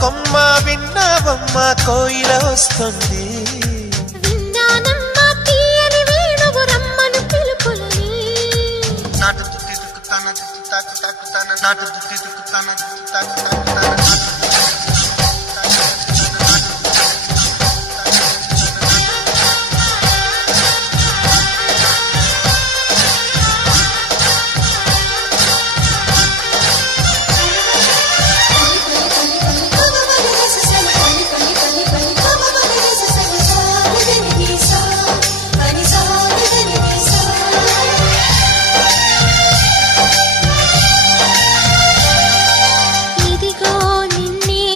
కొమ్మ విన్నావమ్మ కోయిల వస్తుంది విన్నానమ్మా తీయని వేణువు రమ్మను పిలుపులని నాటు దుత్తి దుక్కుతాన దుత్తి తాకు తాకుతాన నాటు దుత్తి